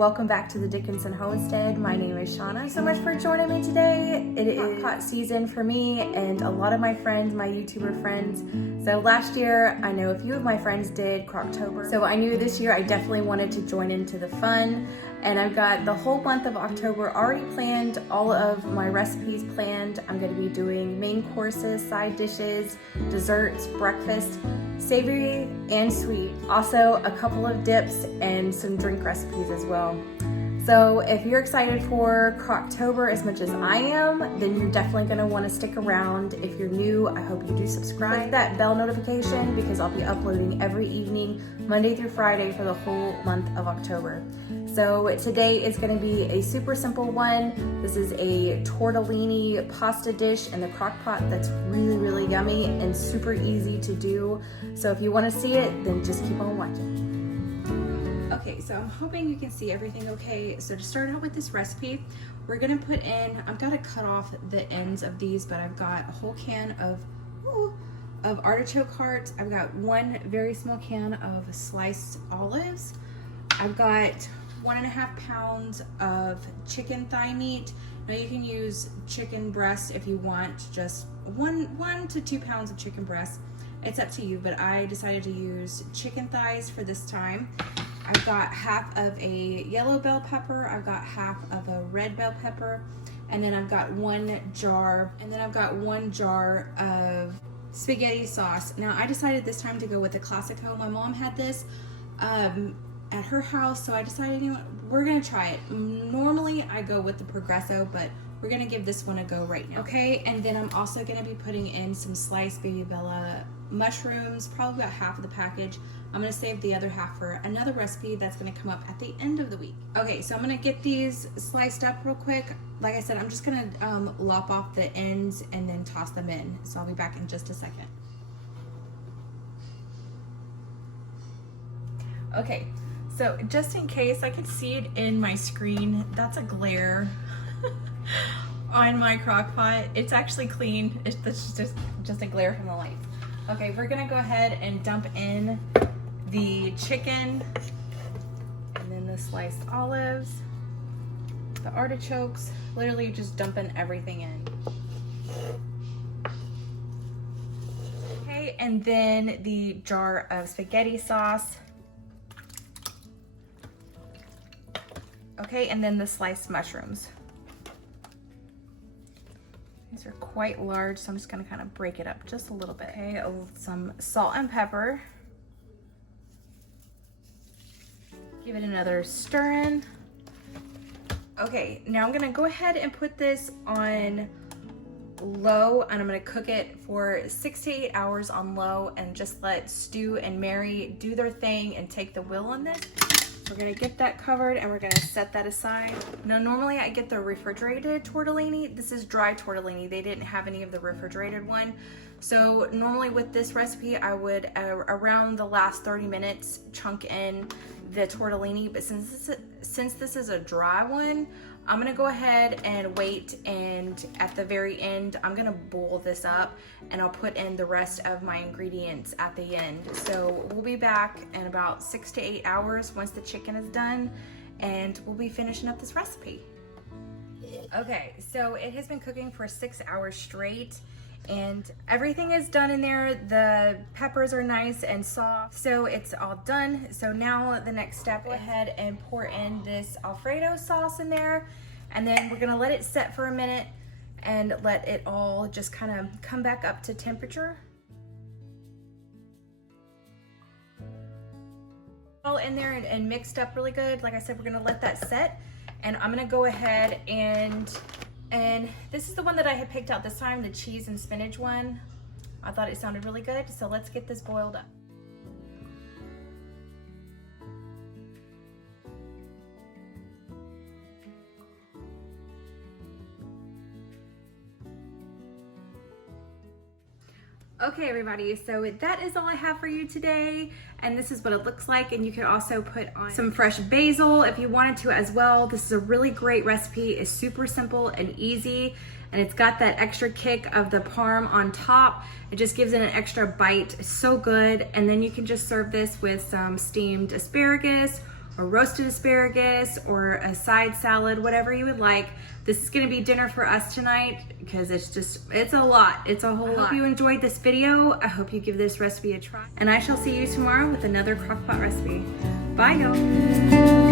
welcome back to the Dickinson Homestead. My name is Shauna. So much for joining me today. It is hot season for me and a lot of my friends, my YouTuber friends. So last year, I know a few of my friends did Crocktober. So I knew this year I definitely wanted to join into the fun. And I've got the whole month of October already planned, all of my recipes planned. I'm gonna be doing main courses, side dishes, desserts, breakfast, savory and sweet. Also a couple of dips and some drink recipes as well. So if you're excited for Crocktober as much as I am, then you're definitely gonna wanna stick around. If you're new, I hope you do subscribe. Click that bell notification because I'll be uploading every evening, Monday through Friday for the whole month of October. So today is gonna be a super simple one. This is a tortellini pasta dish in the Crockpot that's really, really yummy and super easy to do. So if you wanna see it, then just keep on watching. Okay, so I'm hoping you can see everything okay. So to start out with this recipe, we're gonna put in, I've gotta cut off the ends of these, but I've got a whole can of artichoke hearts. I've got one very small can of sliced olives. I've got 1.5 pounds of chicken thigh meat. Now you can use chicken breast if you want, just 1 to 2 pounds of chicken breast. It's up to you, but I decided to use chicken thighs for this time. I've got half of a yellow bell pepper, I've got half of a red bell pepper, and then I've got one jar of spaghetti sauce. Now I decided this time to go with the Classico. My mom had this at her house, so I decided, you know what, we're gonna try it. Normally I go with the Progresso, but we're gonna give this one a go right now. Okay, and then I'm also gonna be putting in some sliced Baby Bella mushrooms, probably about half of the package. I'm gonna save the other half for another recipe that's gonna come up at the end of the week. Okay, so I'm gonna get these sliced up real quick. Like I said, I'm just gonna lop off the ends and then toss them in. So I'll be back in just a second. Okay, so just in case I could see it in my screen, that's a glare on my crock pot. It's actually clean. It's just a glare from the light. Okay, we're gonna go ahead and dump in the chicken and then the sliced olives, the artichokes, literally just dumping everything in. Okay, and then the jar of spaghetti sauce. Okay, and then the sliced mushrooms. These are quite large, so I'm just gonna kind of break it up just a little bit. Okay, some salt and pepper. Give it another stir in. Okay, now I'm gonna go ahead and put this on low, and I'm gonna cook it for 6 to 8 hours on low and just let Stu and Mary do their thing and take the wheel on this. We're gonna get that covered and we're gonna set that aside. Now normally I get the refrigerated tortellini. This is dry tortellini. They didn't have any of the refrigerated one. So normally with this recipe I would around the last 30 minutes chunk in the tortellini, but since this is a dry one, I'm gonna go ahead and wait, and at the very end I'm gonna boil this up and I'll put in the rest of my ingredients at the end. So we'll be back in about 6 to 8 hours once the chicken is done, and we'll be finishing up this recipe. Okay, so it has been cooking for 6 hours straight and everything is done in there. The peppers are nice and soft, so it's all done. So now the next step, go ahead and pour in this Alfredo sauce in there, and then we're gonna let it set for a minute and let it all just kind of come back up to temperature. All in there and mixed up really good. Like I said, we're gonna let that set, and I'm gonna go ahead and this is the one that I had picked out this time, the cheese and spinach one. I thought it sounded really good, so let's get this boiled up. Okay everybody, so that is all I have for you today, and this is what it looks like. And you can also put on some fresh basil if you wanted to as well. This is a really great recipe. It's super simple and easy, and it's got that extra kick of the parm on top. It just gives it an extra bite. It's so good. And then you can just serve this with some steamed asparagus or roasted asparagus or a side salad, whatever you would like. This is gonna be dinner for us tonight because it's a lot. It's a whole lot. I hope you enjoyed this video. I hope you give this recipe a try. And I shall see you tomorrow with another crockpot recipe. Bye, y'all.